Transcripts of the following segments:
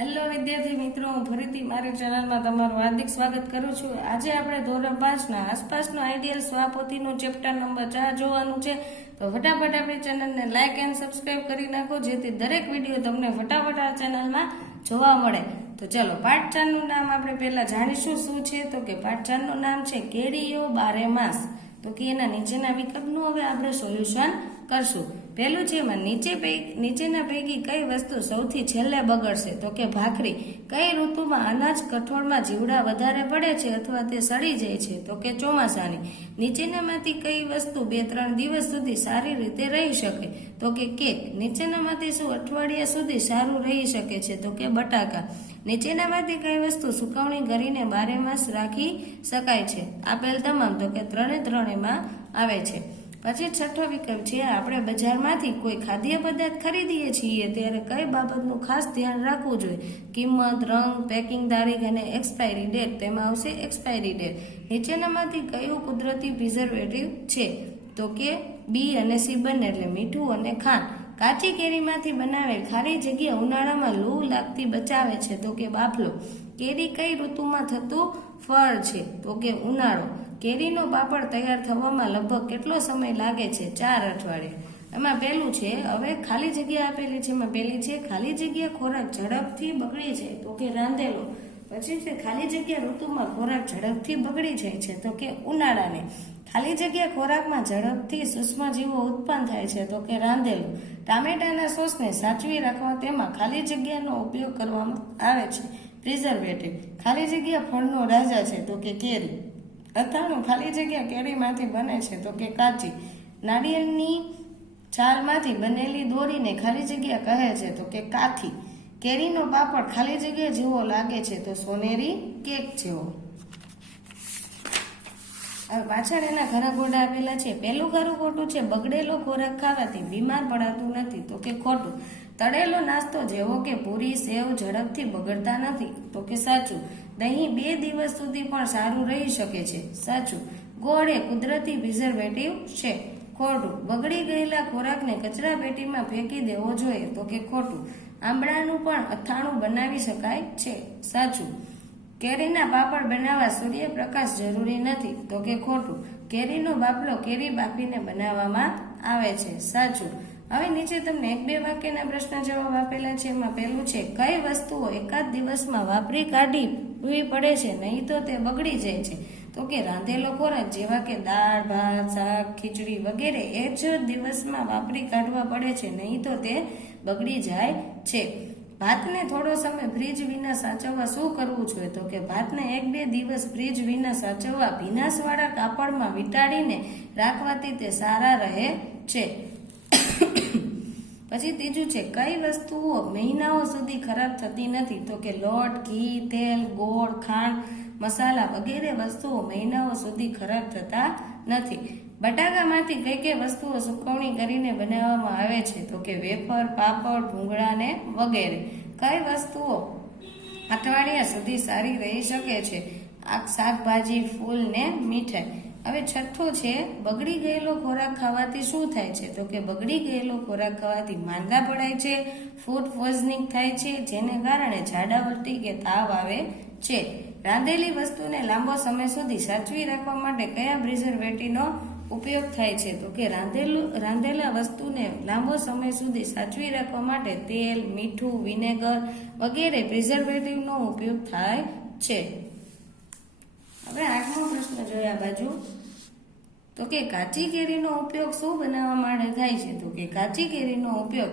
Hello વિદ્યાર્થી મિત્રો, હું ફરીથી મારી ચેનલમાં તમારું હાર્દિક સ્વાગત કરું છું. આજે આપણે ધોરણ 5ના આસપાસનો આઈડિયલ સ્વાપોથીનું ચેપ્ટર નંબર 4 જોવાનું છે. તો ફટાફટ આપણી ચેનલને લાઇક એન્ડ સબસ્ક્રાઇબ કરી નાખો, જેથી દરેક વિડીયો તમને ફટાફટ આ ચેનલમાં જોવા મળે. તો ચલો, પાઠ 4 નું નામ આપણે પહેલા જાણીશું શું છે. તો કે પાઠ 4 નું નામ છે કેરીઓ બારે માસ. તો કે એના નીચેના વિકલ્પનું હવે આપણે સોલ્યુશન કરશું. પહેલું છે એમાં નીચેના પૈકી કઈ વસ્તુ સૌથી છેલ્લે બગડશે. તો કે ભાખરી. કઈ ઋતુમાં અનાજ કઠોળમાં જીવડા વધારે પડે છે અથવા તે સડી જાય છે. તો કે ચોમાસાની. નીચેનામાંથી કઈ વસ્તુ 2-3 દિવસ સુધી સારી રીતે રહી શકે. તો કે કેક. નીચેનામાંથી શું અઠવાડિયા સુધી સારું રહી શકે છે. તો કે બટાકા. નીચેનામાંથી કઈ વસ્તુ સુકવણી કરીને બારે માસ રાખી શકાય છે. આપેલ તમામ. તો કે ત્રણેમાં આવે છે. પછી છઠ્ઠો વિકલ્પ છે, આપણે બજારમાંથી કોઈ ખાદ્ય પદાર્થ ખરીદીએ છીએ ત્યારે કઈ બાબતનું ખાસ ધ્યાન રાખવું જોઈએ. કિંમત, રંગ, પેકિંગ તારીખ અને એક્સપાયરી ડેટ. તેમાં આવશે એક્સપાયરી ડેટ. નીચેનામાંથી કયું કુદરતી પ્રિઝર્વેટિવ છે. તો કે બી અને સી બંને, એટલે મીઠું અને ખાંડ. કાચી કેરીમાંથી બનાવેલ ખારી જગ્યા ઉનાળામાં લૂ લાગતી બચાવે છે. તો કે બાફલો. કેરી કઈ ઋતુમાં થતું ફળ છે. તો કે ઉનાળો. કેરીનો પાપડ તૈયાર થવામાં લગભગ કેટલો સમય લાગે છે. 4 અઠવાડિયા. એમાં પહેલું છે, હવે ખાલી જગ્યા આપેલી છે. એમાં પહેલી છે, ખાલી જગ્યા ખોરાક ઝડપથી બગડી જાય. તો કે રાંધેલો. પછી છે, ખાલી જગ્યા ઋતુમાં ખોરાક ઝડપથી બગડી જાય છે. તો કે ઉનાળાને. ખાલી જગ્યા ખોરાકમાં ઝડપથી સૂક્ષ્મજીવો ઉત્પન્ન થાય છે. તો કે રાંધેલું. ટામેટાના સોસને સાચવી રાખવા તેમાં ખાલી જગ્યાનો ઉપયોગ કરવામાં આવે છે. પ્રિઝર્વેટિવ. ખાલી જગ્યા ફળનો રાજા છે. તો કે કેરી. અથાણું ખાલી જગ્યા કેરીમાંથી બને છે. તો કે કાચી. નાળિયેરની છાલમાંથી બનેલી દોરીને ખાલી જગ્યા કહે છે. તો કે કાથી. કેરીનો પાપડ ખાલી જગ્યા જેવો લાગે છે. તો સોનેરી કેક જેવો. હવે પાછળ એના ખરા ખોટા આપેલા છે. પહેલું ખરું ખોટું છે, બગડેલો ખોરાક ખાવાથી બીમાર પડાતું નથી. તો કે ખોટું. તળેલો નાસ્તો જેવો કે પૂરી, સેવ ઝડપથી બગડતા નથી. તો કે સાચું. દહીં 2 દિવસ સુધી પણ સારું રહી શકે છે. સાચું. ગોળ એ કુદરતી પ્રિઝર્વેટિવ છે. ખોટું. બગડી ગયેલા ખોરાકને કચરા પેટીમાં ફેંકી દેવો જોઈએ. તો કે ખોટું. આંબળાનું પણ અથાણું બનાવી શકાય છે. સાચું. કેરીના પાપડ બનાવવા સૂર્યપ્રકાશ જરૂરી નથી. તો કે ખોટું. કેરીનો બાફલો કેરી બાફીને બનાવવામાં આવે છે. સાચું. હવે નીચે તમને 1-2 વાક્યના પ્રશ્ન જવાબ આપેલા છે. એમાં પહેલું છે, કઈ વસ્તુઓ એકાદ દિવસમાં વાપરી કાઢવી પડે છે, નહીં તો તે બગડી જાય છે. તો કે રાંધેલો ખોરાક જેવા કે દાળ, ભાત, શાક, ખીચડી વગેરે એ જ દિવસમાં વાપરી કાઢવા પડે છે, નહીં તો તે બગડી જાય છે. ભાતને થોડો સમય ફ્રીજ વિના સાચવવા શું કરવું જોઈએ. તો કે ભાતને 1-2 દિવસ ફ્રીજ વિના સાચવવા ભીનાશવાળા કાપડમાં વીંટાળીને રાખવાથી તે સારા રહે છે. પછી ત્રીજું છે, કઈ વસ્તુઓ મહિનાઓ સુધી ખરાબ થતી નથી. તો કે લોટ, ઘી, તેલ, ગોળ, ખાંડ, મસાલા વગેરે વસ્તુઓ મહિનાઓ સુધી ખરાબ થતા નથી. બટાકામાંથી કઈ કઈ વસ્તુઓ સુકવણી કરીને બનાવવામાં આવે છે. તો કે વેફર, પાપડ, ભૂંગળા ને વગેરે. કઈ વસ્તુઓ અઠવાડિયા સુધી સારી રહી શકે છે. શાકભાજી, ફૂલ ને મીઠાઈ. હવે છઠ્ઠું છે, બગડી ગયેલો ખોરાક ખાવાથી શું થાય છે. તો કે બગડી ગયેલો ખોરાક ખાવાથી માંદા પડાય છે, ફૂડ પોઈઝનિંગ થાય છે, જેને કારણે ઝાડા ઉલટી કે તાવ આવે છે. રાંધેલી વસ્તુને લાંબો સમય સુધી સાચવી રાખવા માટે કયા પ્રિઝર્વેટિવનો ઉપયોગ થાય છે. તો કે રાંધેલા વસ્તુને લાંબો સમય સુધી સાચવી રાખવા માટે તેલ, મીઠું, વિનેગર વગેરે પ્રિઝર્વેટિવનો ઉપયોગ થાય છે. હવે 8મો પ્રશ્ન જોઈએ આ બાજુ. તો કે કાચી કેરીનો ઉપયોગ શું બનાવવા માટે થાય છે. તો કે કાચી કેરીનો ઉપયોગ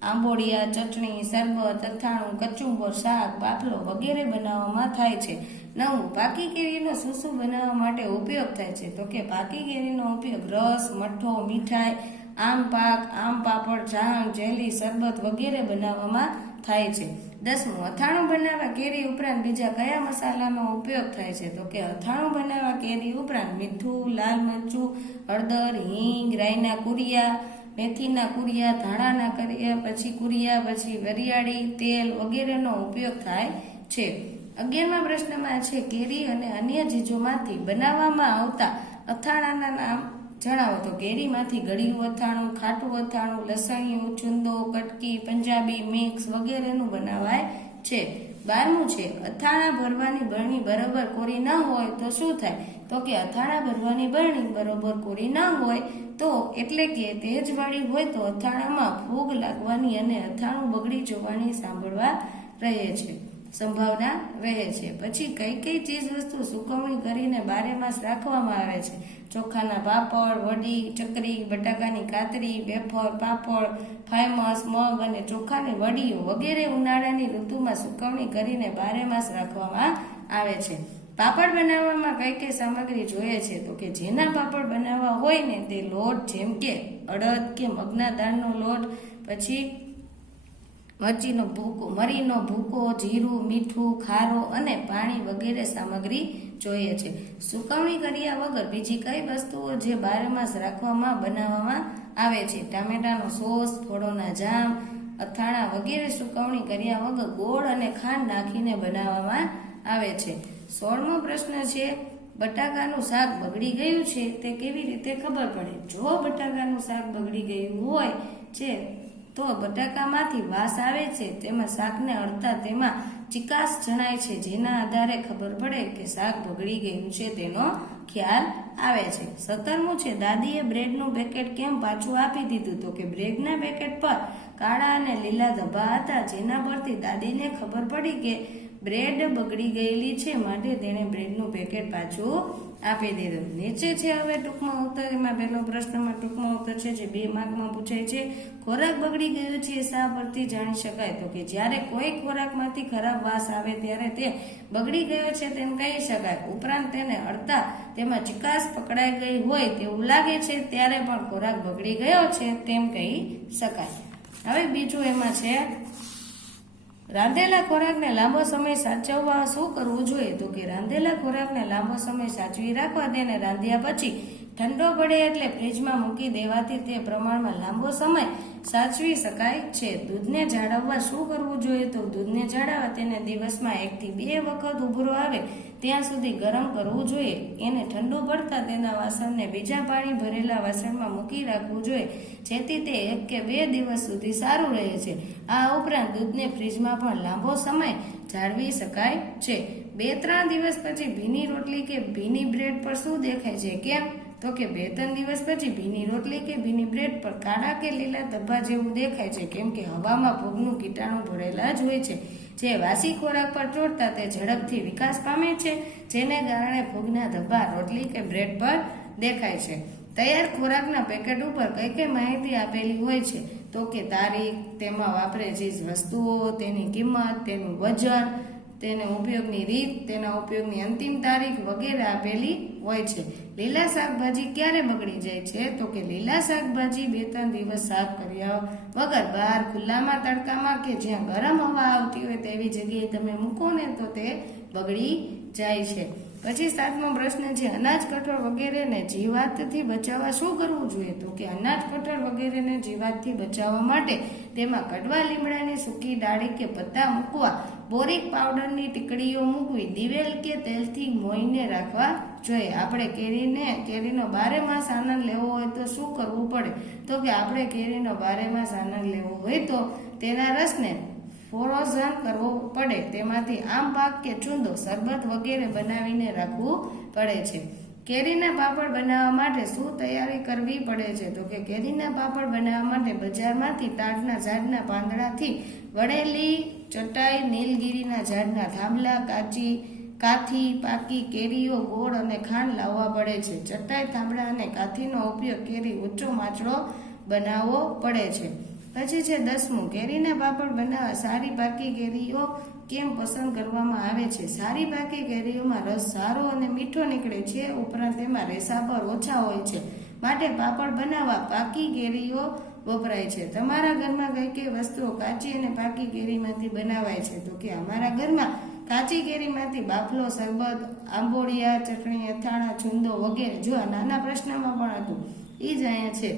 આંબોડિયા, ચટણી, શરબત, અથાણું, કચુંબર, શાક, બાફલો વગેરે બનાવવામાં થાય છે. 9. પાકી કેરીનો શું બનાવવા માટે ઉપયોગ થાય છે. તો કે પાકી કેરીનો ઉપયોગ રસ, મઠ્ઠો, મીઠાઈ, આમ પાક, આમ પાપડ, જામ, જેલી, શરબત વગેરે બનાવવામાં થાય છે. 10. અથાણું બનાવવા કેરી ઉપરાંત બીજા કયા મસાલાનો ઉપયોગ થાય છે. તો કે અથાણું બનાવવા કેરી ઉપરાંત મીઠું, લાલ મરચું, હળદર, હિંગ, રાઈના કુરિયા, મેથીના કુરિયા, ધાણાના કુરિયા, પછી વરિયાળી, તેલ વગેરેનો ઉપયોગ થાય છે. 11મા પ્રશ્નમાં છે, કેરી અને અન્ય ચીજોમાંથી બનાવવામાં આવતા અથાણાના નામ જણાવો. તો કેરીમાંથી ગળ્યું અથાણું, ખાટું અથાણું, લસણિયું, છુંદો, કટકી, પંજાબી, મિક્સ વગેરેનું બનાવાય છે. 12મું છે અથાણા ભરવાની બરણી બરોબર કોરી ન હોય તો શું થાય? તો કે અથાણા ભરવાની બરણી બરોબર કોરી ન હોય તો એટલે કે તેજવાળી હોય તો અથાણામાં ફૂગ લાગવાની અને અથાણું બગડી જવાની સંભાવના રહે છે. પછી કઈ કઈ ચીજ વસ્તુ સુકવણી કરીને 12 માસ રાખવામાં આવે છે? ચોખાના પાપડ, વડી, ચકરી, બટાકાની કાતરી, વેફર, પાપડ, ફાયમસ, મગ અને ચોખાની વડીઓ વગેરે ઉનાળાની ઋતુમાં સુકવણી કરીને 12 માસ રાખવામાં આવે છે. પાપડ બનાવવામાં કઈ કઈ સામગ્રી જોઈએ છે? તો કે જેના પાપડ બનાવવા હોય ને તે લોટ જેમ કે અડદ કે મગના દાળનો લોટ, પછી મરીનો ભૂકો, જીરું, મીઠું, ખારો અને પાણી વગેરે સામગ્રી જોઈએ છે. સુકવણી કર્યા વગર બીજી કઈ વસ્તુઓ જે 12 માસ રાખવામાં બનાવવામાં આવે છે? ટામેટાનો સોસ, ફળોના જામ, અથાણા વગેરે સુકવણી કર્યા વગર ગોળ અને ખાંડ નાખીને બનાવવામાં આવે છે. 16મો પ્રશ્ન છે બટાકાનું શાક બગડી ગયું છે તે કેવી રીતે ખબર પડે? જો બટાકાનું શાક બગડી ગયું હોય છે તો બટાકામાંથી વાસ આવે છે, તેમાં શાકને અડતા તેમાં ચિકાસ જણાય છે, જેના આધારે ખબર પડે કે શાક બગડી ગયું છે તેનો ખ્યાલ આવે છે. 17મું છે દાદીએ બ્રેડનું પેકેટ કેમ પાછું આપી દીધું? તો કે બ્રેડના પેકેટ પર કાળા અને લીલા ધબ્બા હતા, જેના પરથી દાદીને ખબર પડી કે બ્રેડ બગડી ગયેલી છે, માટે તેણે બ્રેડનું પેકેટ પાછું આપી દીધું. નીચે છે હવે ટૂંકમાં ઉત્તર. એમાં પહેલો પ્રશ્નમાં ટૂંકમાં ઉત્તર છે જે 2 માર્કમાં પૂછાય છે. ખોરાક બગડી ગયો છે શા પરથી જાણી શકાય? તો કે જ્યારે કોઈ ખોરાકમાંથી ખરાબ વાસ આવે ત્યારે તે બગડી ગયો છે તેમ કહી શકાય. ઉપરાંત તેને અડતા તેમાં ચિકાસ પકડાઈ ગઈ હોય તેવું લાગે છે ત્યારે પણ ખોરાક બગડી ગયો છે તેમ કહી શકાય. હવે બીજું એમાં છે રાંધેલા ખોરાકને લાંબો સમય સાચવવા શું કરવું જોઈએ? તો કે રાંધેલા ખોરાકને લાંબો સમય સાચવી રાખવા તેને રાંધ્યા પછી ઠંડો પડે એટલે ફ્રીજમાં મૂકી દેવાથી તે પ્રમાણમાં લાંબો સમય સાચવી શકાય છે. દૂધને જાળવવા શું કરવું જોઈએ? તો દૂધને જાળવવા તેને દિવસમાં 1 થી 2 વખત ઉભરો આવે ત્યાં સુધી ગરમ કરવું જોઈએ. એને ઠંડુ પડતા તેના વાસણને બીજા પાણી ભરેલા વાસણમાં મૂકી રાખવું જોઈએ, જેથી તે 1 કે 2 દિવસ સુધી સારું રહે છે. આ ઉપરાંત દૂધને ફ્રીજમાં પણ લાંબો સમય જાળવી શકાય છે. 2-3 દિવસ પછી ભીની રોટલી કે ભીની બ્રેડ પર શું દેખાય છે? કેમ? તો કે 2-3 દિવસ પછી ભીની રોટલી કે ભીની બ્રેડ પર કાળા કે લીલા ધબ્બા જેવું દેખાય છે, કેમ કે હવામાં ફૂગનું કીટાણુ ભરેલા જ હોય છે. જે વાસી ખોરાક પર ચોટતા તે ઝડપથી વિકાસ પામે છે, જેને કારણે ફૂગના ધબ્બા રોટલી કે બ્રેડ પર દેખાય છે. તૈયાર ખોરાકના પેકેટ ઉપર કઈ કઈ માહિતી આપેલી હોય છે? તો કે તારીખ, તેમાં વાપરેલી ચીજ વસ્તુઓ, તેની કિંમત, તેનું વજન, તેના ઉપયોગની રીત, તેના ઉપયોગની અંતિમ તારીખ વગેરે આપેલી હોય છે. લીલા શાકભાજી ક્યારે બગડી જાય છે? તો કે લીલા શાકભાજી 2-3 દિવસ સાફ કર્યા વગર બહાર ખુલ્લામાં તડકામાં કે જ્યાં ગરમ હવા આવતી હોય તેવી જગ્યાએ તમે મૂકો ને તો તે બગડી જાય છે. પછી 7મો પ્રશ્ન છે અનાજ, કઠોળ વગેરેને જીવાતથી બચાવવા શું કરવું જોઈએ? તો કે અનાજ, કઠોળ વગેરેને જીવાતથી બચાવવા માટે તેમાં કડવા લીમડાની સૂકી ડાળી કે પત્તા મૂકવા, બોરિક પાવડરની ટીકડીઓ મૂકવી, દિવેલ કે તેલથી મોઈને રાખવા જોઈએ. આપણે કેરીનો 12 માસ આનંદ લેવો હોય તો શું કરવું પડે? તો કે આપણે કેરીનો 12 માસ આનંદ લેવો હોય તો તેના રસને ફ્રોઝન કરવો પડે, તેમાંથી આમ પાક કે ચૂંદો, શરબત વગેરે બનાવીને રાખવું પડે છે. કેરીના પાપડ બનાવવા માટે શું તૈયારી કરવી પડે છે? તો કે કેરીના પાપડ બનાવવા માટે બજારમાંથી તાડના ઝાડના પાંદડાથી વળેલી ચટાઈ, નીલગીરીના ઝાડના થાંભલા, કાથી, પાકી કેરીઓ, ગોળ અને ખાંડ લાવવા પડે છે. ચટાઈ, થાંભલા અને કાથીનો ઉપયોગ કેરી ઊંચો માચડો બનાવવો પડે છે. પછી છે 10મું કેરીના પાપડ બનાવવા સારી પાકી કેરીઓ કેમ પસંદ કરવામાં આવે છે? સારી પાકી કેરીઓમાં રસ સારો અને મીઠો નીકળે છે, ઉપરાંત તેમાં રેસાપર ઓછા હોય છે, માટે પાપડ બનાવવા પાકી કેરીઓ વપરાય છે. તમારા ઘરમાં કઈ કઈ વસ્તુઓ કાચી અને પાકી કેરીમાંથી બનાવાય છે? તો કે અમારા ઘરમાં કાચી કેરીમાંથી બાફલો, શરબત, આંબોળિયા, ચટણી, અથાણા, ચૂંદો વગેરે. જો આ નાના પ્રશ્નમાં પણ હતું એ જ અહીંયા છે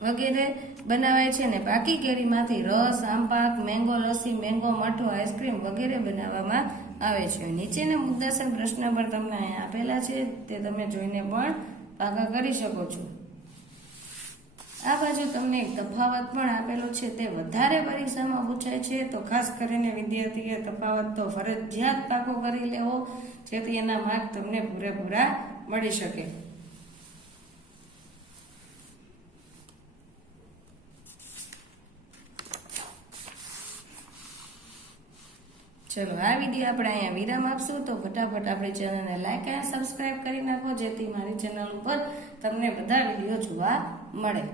વગેરે બનાવાય છે. ને પાકી કેરીમાંથી રસ, આંબાક, મેંગો લસ્સી, મેંગો મઠો, આઈસ્ક્રીમ વગેરે બનાવવામાં આવે છે. નીચેના મુદ્દાસર પ્રશ્ન પર તમને અહીંયા આપેલા છે, તે તમે જોઈને પણ પાકા કરી શકો છો. આ બાજુ તમને એક તફાવત પણ આપેલો છે, તે વધારે પરીક્ષામાં પૂછાય છે, તો ખાસ કરીને વિદ્યાર્થીએ તફાવત તો ફરજિયાત પાકો કરી લેવો, જેથી એના માર્ક તમને પૂરેપૂરા મળી શકે. ચલો, આ વિડીયો આપણે અહીંયા વિરામ આપશું. તો ફટાફટ આપણી ચેનલને લાઈક અને સબસ્ક્રાઇબ કરી નાખો, જેથી મારી ચેનલ ઉપર તમને બધા વિડીયો જોવા મળે.